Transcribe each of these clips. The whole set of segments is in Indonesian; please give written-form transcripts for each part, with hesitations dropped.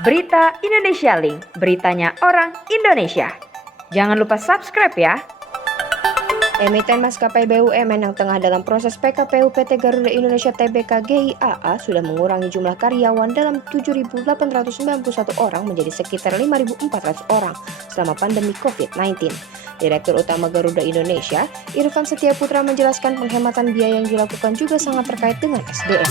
Berita Indonesia Link, beritanya orang Indonesia. Jangan lupa subscribe ya. Emiten maskapai BUMN yang tengah dalam proses PKPU PT Garuda Indonesia Tbk GIAA sudah mengurangi jumlah karyawan dalam 7.891 orang menjadi sekitar 5.400 orang selama pandemi COVID-19. Direktur Utama Garuda Indonesia, Irfan Setiaputra menjelaskan penghematan biaya yang dilakukan juga sangat terkait dengan SDM.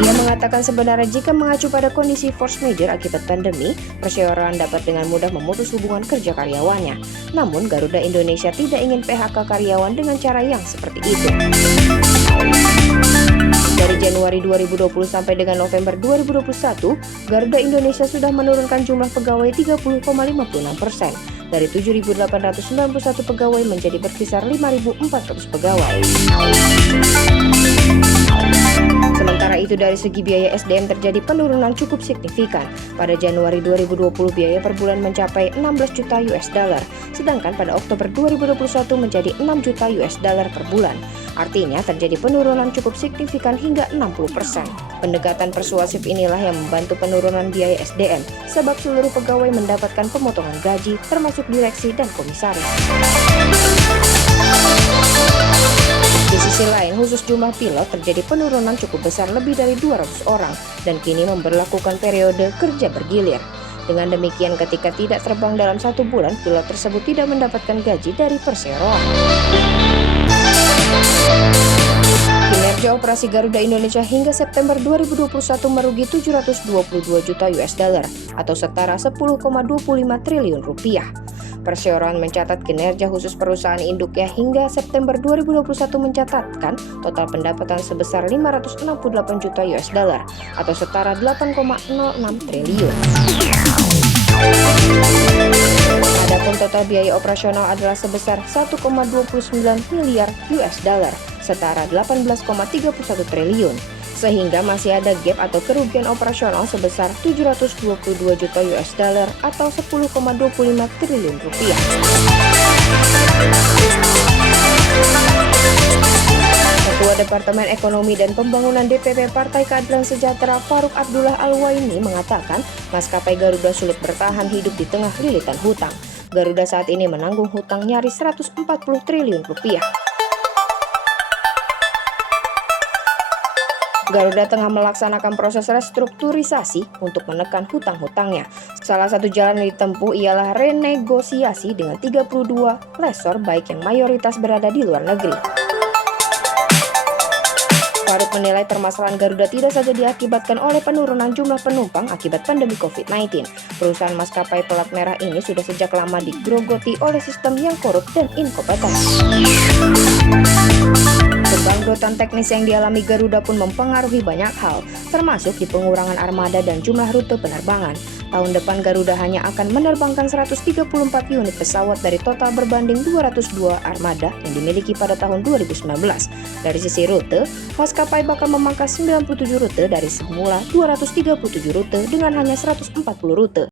Ia mengatakan sebenarnya jika mengacu pada kondisi force majeure akibat pandemi, perseroan dapat dengan mudah memutus hubungan kerja karyawannya. Namun Garuda Indonesia tidak ingin PHK karyawan dengan cara yang seperti itu. Dari Januari 2020 sampai dengan November 2021, Garuda Indonesia sudah menurunkan jumlah pegawai 30,56%. Dari 7.891 pegawai menjadi berkisar 5.400 pegawai. Sementara itu dari segi biaya SDM terjadi penurunan cukup signifikan. Pada Januari 2020 biaya per bulan mencapai 16 juta US dollar, sedangkan pada Oktober 2021 menjadi 6 juta US dollar per bulan. Artinya terjadi penurunan cukup signifikan hingga 60%. Pendekatan persuasif inilah yang membantu penurunan biaya SDM, sebab seluruh pegawai mendapatkan pemotongan gaji, termasuk direksi dan komisaris. Di sisi lain, khusus jumlah pilot terjadi penurunan cukup besar lebih dari 200 orang dan kini memberlakukan periode kerja bergilir. Dengan demikian ketika tidak terbang dalam 1 bulan, pilot tersebut tidak mendapatkan gaji dari perseroan. Kinerja operasi Garuda Indonesia hingga September 2021 merugi 722 juta US dollar atau setara 10,25 triliun rupiah. Perseroan mencatat kinerja khusus perusahaan induknya hingga September 2021 mencatatkan total pendapatan sebesar 568 juta US dollar atau setara 8,06 triliun. Adapun total biaya operasional adalah sebesar 1,29 miliar US dollar, setara 18,31 triliun. Sehingga masih ada gap atau kerugian operasional sebesar 722 juta US dollar atau 10,25 triliun rupiah. Ketua Departemen Ekonomi dan Pembangunan DPP Partai Keadilan Sejahtera Farouk Abdullah Al-Waini mengatakan maskapai Garuda sulit bertahan hidup di tengah lilitan hutang. Garuda saat ini menanggung hutang nyaris 140 triliun rupiah. Garuda tengah melaksanakan proses restrukturisasi untuk menekan hutang-hutangnya. Salah satu jalan yang ditempuh ialah renegosiasi dengan 32 lessor baik yang mayoritas berada di luar negeri. Farouk menilai permasalahan Garuda tidak saja diakibatkan oleh penurunan jumlah penumpang akibat pandemi COVID-19. Perusahaan maskapai pelat merah ini sudah sejak lama digerogoti oleh sistem yang korup dan inkompeten. Kebangkrutan teknis yang dialami Garuda pun mempengaruhi banyak hal, termasuk di pengurangan armada dan jumlah rute penerbangan. Tahun depan Garuda hanya akan menerbangkan 134 unit pesawat dari total berbanding 202 armada yang dimiliki pada tahun 2019. Dari sisi rute, maskapai bakal memangkas 97 rute dari semula 237 rute dengan hanya 140 rute.